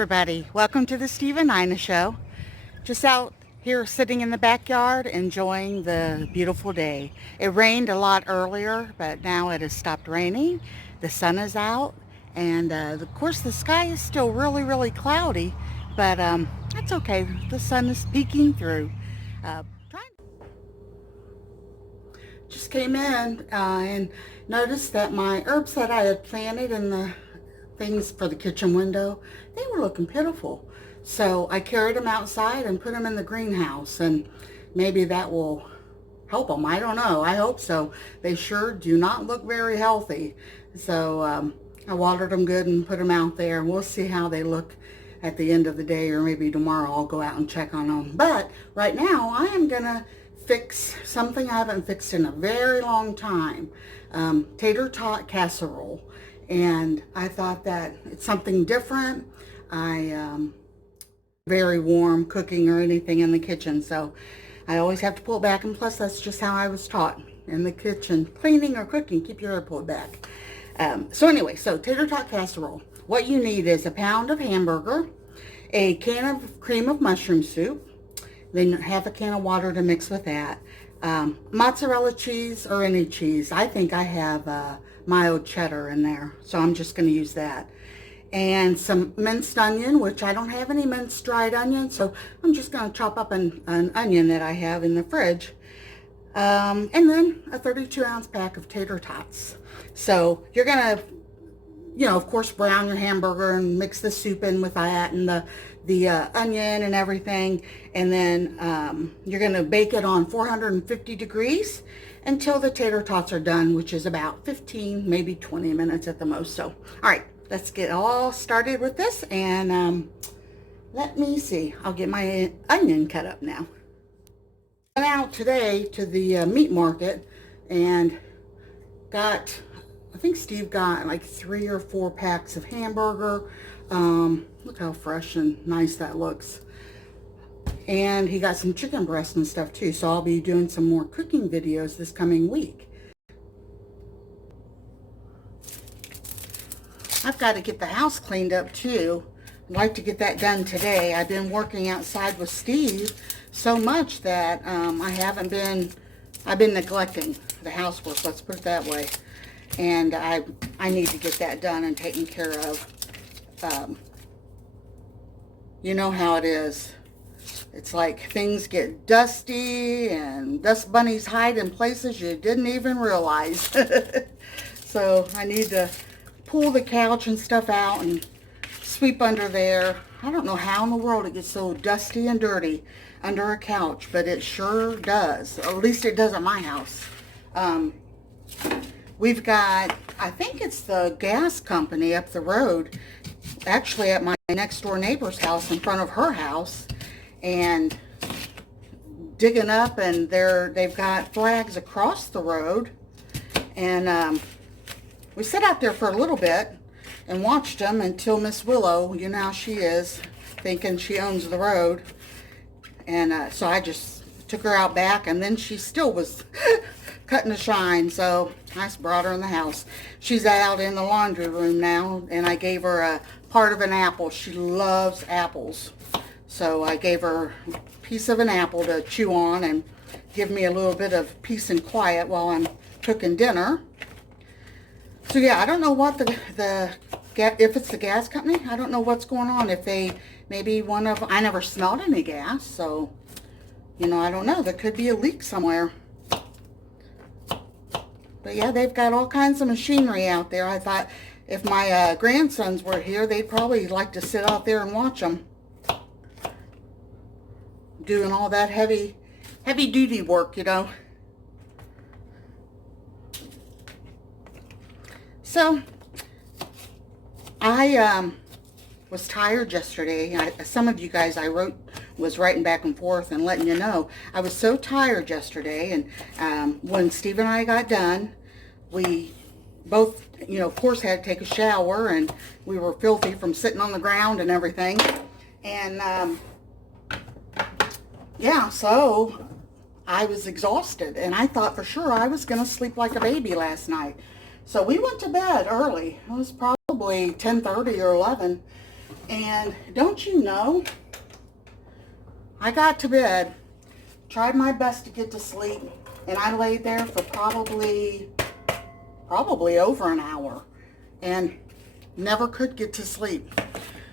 everybody, welcome to the Steve and Nina Show. Just out here sitting in the backyard enjoying the beautiful day. It rained a lot earlier, but now it has stopped raining. The sun is out, and of course the sky is still really cloudy, but that's okay. The sun is peeking through. Uh, just came in and noticed that my herbs that I had planted in the things for the kitchen window, they were looking pitiful. So I carried them outside and put them in the greenhouse, and maybe that will help them. I don't know. I hope so. They sure do not look very healthy. So I watered them good and put them out there, and we'll see how they look at the end of the day, or maybe tomorrow I'll go out and check on them. But right now I am gonna fix something I haven't fixed in a very long time. Tater Tot Casserole. And I thought that it's something different. Very warm cooking or anything in the kitchen, so I always have to pull it back, and plus that's just how I was taught in the kitchen. Cleaning or cooking, keep your hair pulled back. So anyway, so Tater Tot Casserole. What you need is a pound of hamburger, a can of cream of mushroom soup, then half a can of water to mix with that. Mozzarella cheese or any cheese. I think I have mild cheddar in there, so I'm just going to use that. And some minced onion, which I don't have any minced dried onion, so I'm just going to chop up an onion that I have in the fridge. And then a 32-ounce pack of tater tots. So you're going to, of course, brown your hamburger and mix the soup in with that and the onion and everything. And then you're going to bake it on 450 degrees until the tater tots are done, which is about 15, maybe 20 minutes at the most. So, all right, let's get all started with this. And let me see. I'll get my onion cut up now. I went out today to the meat market and got, I think Steve got like 3 or 4 packs of hamburger. Look how fresh and nice that looks. And he got some chicken breast and stuff too, so I'll be doing some more cooking videos this coming week. I've got to get the house cleaned up too. I'd like to get that done today. I've been working outside with Steve so much that I've been neglecting the housework, let's put it that way. And I need to get that done and taken care of. You know how it is. It's like things get dusty and dust bunnies hide in places you didn't even realize. So I need to pull the couch and stuff out and sweep under there. I don't know how in the world it gets so dusty and dirty under a couch, but it sure does. At least it does at my house. We've got, I think it's the gas company up the road, actually at my next door neighbor's house in front of her house, and digging up, and they've got flags across the road. And we sat out there for a little bit and watched them until Miss Willow, you know how she is, thinking she owns the road. And so I just took her out back, and then she still was cutting the shine, so I brought her in the house. She's out in the laundry room now, and I gave her a part of an apple. She loves apples, so I gave her a piece of an apple to chew on and give me a little bit of peace and quiet while I'm cooking dinner. So yeah, I don't know what if it's the gas company, I don't know what's going on. If they, maybe I never smelled any gas, so, I don't know. There could be a leak somewhere. But yeah, they've got all kinds of machinery out there. I thought if my grandsons were here, they'd probably like to sit out there and watch them doing all that heavy duty work, So I was tired yesterday. Some of you guys was writing back and forth and letting you know. I was so tired yesterday, and when Steve and I got done, we both, of course, had to take a shower, and we were filthy from sitting on the ground and everything. And yeah, so I was exhausted, and I thought for sure I was going to sleep like a baby last night. So we went to bed early. It was probably 10:30 or 11. And don't you know, I got to bed, tried my best to get to sleep, and I laid there for probably over an hour and never could get to sleep.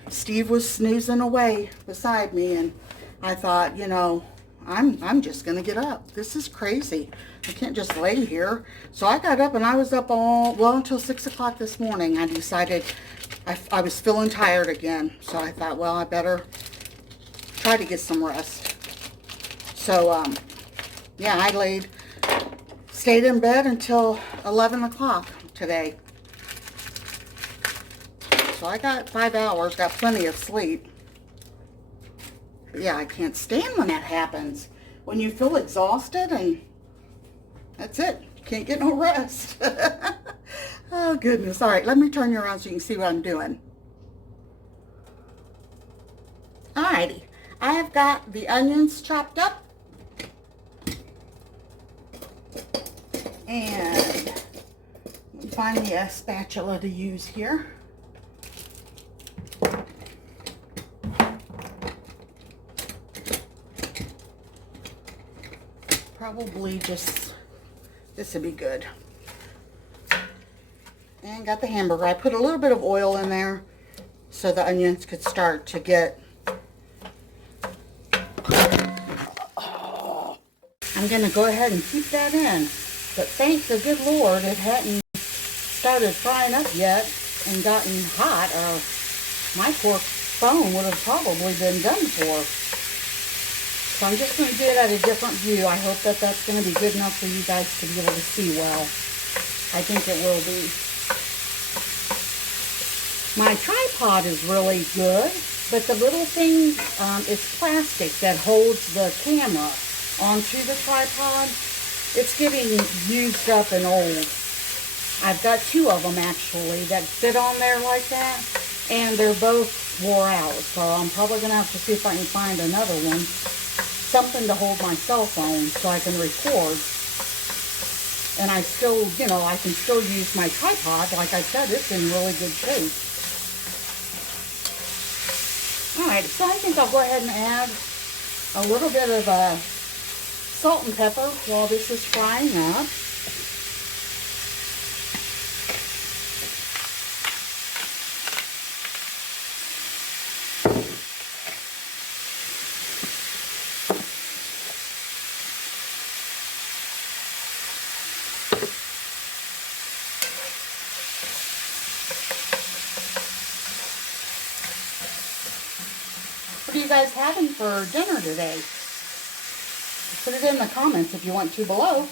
Steve was snoozing away beside me, and I thought, you know, I'm just gonna get up. This is crazy. I can't just lay here. So I got up, and I was up until 6 o'clock this morning. I decided I was feeling tired again. So I thought, well, I better try to get some rest. So, yeah, I stayed in bed until 11 o'clock today. So I got 5 hours, got plenty of sleep. But yeah, I can't stand when that happens. When you feel exhausted and that's it. You can't get no rest. Oh, goodness. All right, let me turn you around so you can see what I'm doing. All righty. I have got the onions chopped up. And let me find me a spatula to use here. Probably just, this would be good. And got the hamburger. I put a little bit of oil in there so the onions could start to get, I'm going to go ahead and keep that in. But thank the good Lord it hadn't started frying up yet and gotten hot, or my poor phone would have probably been done for. So I'm just going to do it at a different view. I hope that that's going to be good enough for you guys to be able to see well. I think it will be. My tripod is really good, but the little thing is plastic that holds the camera onto the tripod. It's getting used up and old. I've got 2 of them actually that fit on there like that, and they're both wore out. So I'm probably going to have to see if I can find another one. Something to hold my cell phone so I can record. And I still, you know, I can still use my tripod. Like I said, it's in really good shape. Alright, so I think I'll go ahead and add a little bit of salt and pepper while this is frying up. What are you guys having for dinner today? Put it in the comments if you want to below.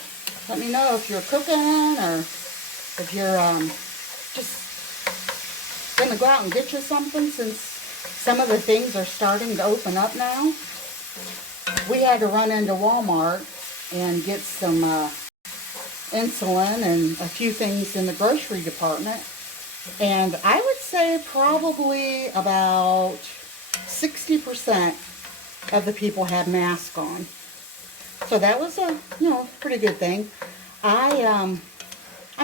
Let me know if you're cooking or if you're just going to go out and get you something, since some of the things are starting to open up now. We had to run into Walmart and get some insulin and a few things in the grocery department. And I would say probably about 60% of the people had masks on. So that was a, you know, pretty good thing. I'm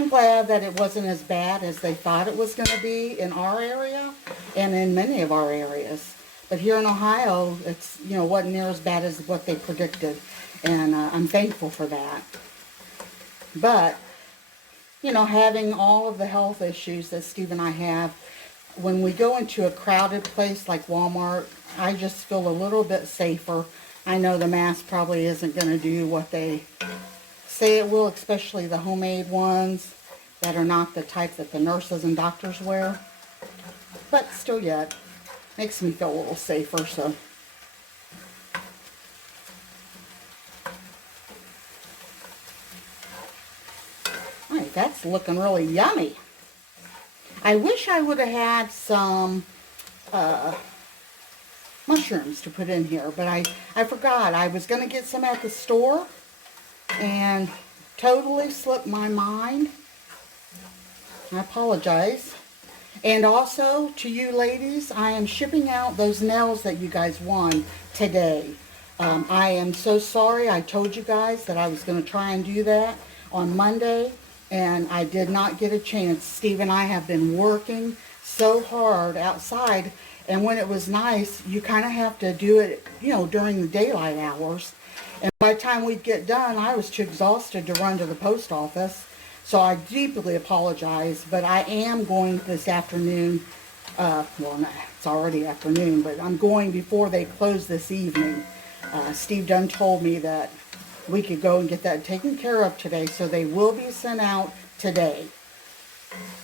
glad that it wasn't as bad as they thought it was going to be in our area and in many of our areas. But here in Ohio, it's, you know, wasn't near as bad as what they predicted. And I'm thankful for that. But, you know, having all of the health issues that Steve and I have, when we go into a crowded place like Walmart, I just feel a little bit safer. I know the mask probably isn't going to do what they say it will, especially the homemade ones that are not the type that the nurses and doctors wear. But still yet, makes me feel a little safer, so. All right, that's looking really yummy. I wish I would have had some mushrooms to put in here, but I forgot. I was going to get some at the store and totally slipped my mind. I apologize. And also, to you ladies, I am shipping out those nails that you guys won today. I am so sorry. I told you guys that I was going to try and do that on Monday, and I did not get a chance. Steve and I have been working so hard outside, And when it was nice, you kind of have to do it, during the daylight hours. And by the time we'd get done, I was too exhausted to run to the post office. So I deeply apologize, but I am going this afternoon. Well, no, it's already afternoon, but I'm going before they close this evening. Steve Dunn told me that we could go and get that taken care of today, so they will be sent out today.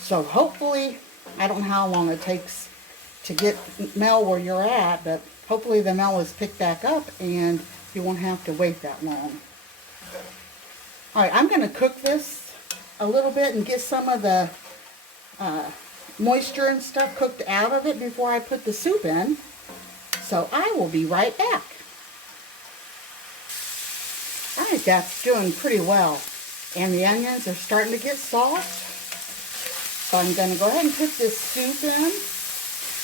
So hopefully, I don't know how long it takes to get mail where you're at, but hopefully the mail is picked back up and you won't have to wait that long. Alright, I'm going to cook this a little bit and get some of the moisture and stuff cooked out of it before I put the soup in. So I will be right back. Alright, that's doing pretty well. And the onions are starting to get soft. So I'm going to go ahead and put this soup in.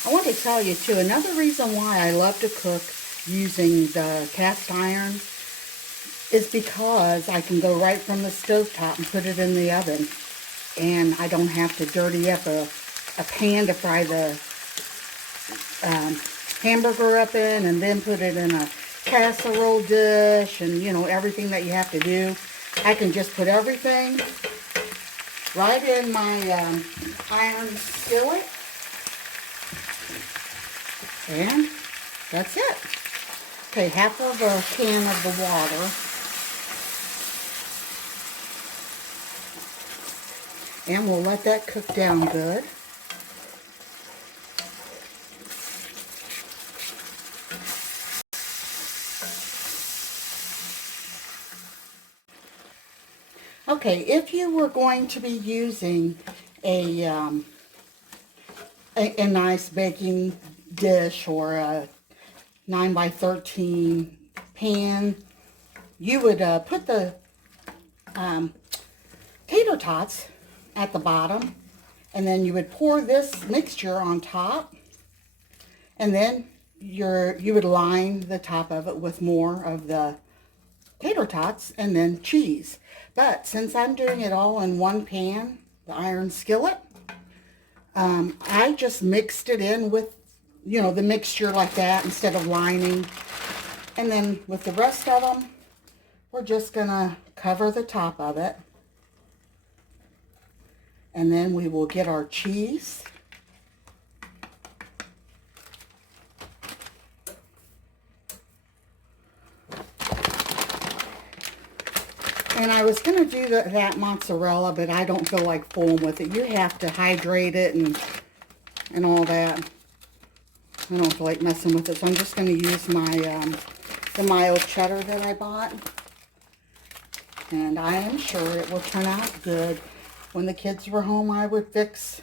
I want to tell you too, another reason why I love to cook using the cast iron is because I can go right from the stovetop and put it in the oven. And I don't have to dirty up a pan to fry the hamburger up in and then put it in a casserole dish and, everything that you have to do. I can just put everything right in my iron skillet. And that's it. Okay, half of a can of the water. And we'll let that cook down good. Okay, if you were going to be using a nice baking dish or a 9x13 pan, you would put the tater tots at the bottom, and then you would pour this mixture on top, and then you would line the top of it with more of the tater tots and then cheese. But since I'm doing it all in one pan, the iron skillet, I just mixed it in with, the mixture like that instead of lining. And then with the rest of them, we're just going to cover the top of it. And then we will get our cheese. And I was going to do that mozzarella, but I don't feel like fooling with it. You have to hydrate it and all that. I don't feel like messing with it, so I'm just going to use my the mild cheddar that I bought. And I am sure it will turn out good. When the kids were home, I would fix,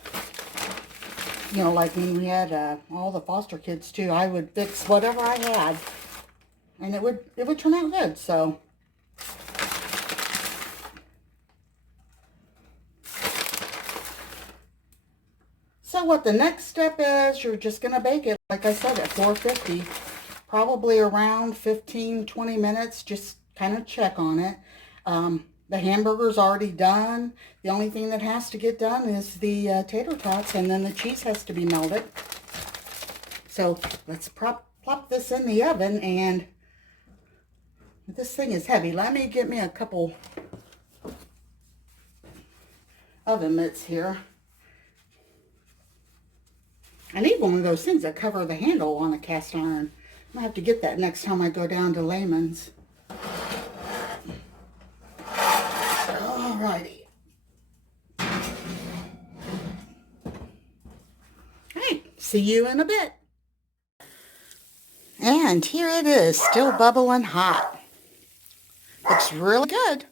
like when we had all the foster kids too, I would fix whatever I had. And it would turn out good, so. So what the next step is, you're just going to bake it, like I said, at 450, probably around 15-20 minutes. Just kind of check on it. The hamburger's already done. The only thing that has to get done is the tater tots, and then the cheese has to be melted. So let's plop this in the oven, and this thing is heavy. Let me get me a couple oven mitts here. I need one of those things that cover the handle on a cast iron. I'm going to have to get that next time I go down to Lehman's. Alrighty. Hey, see you in a bit. And here it is, still bubbling hot. Looks really good.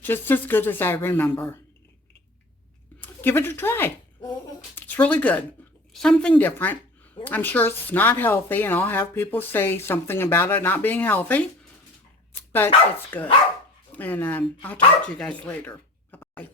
Just as good as I remember. give it a try. It's really good. Something different. I'm sure it's not healthy, and I'll have people say something about it not being healthy, but it's good. And I'll talk to you guys later. Bye-bye.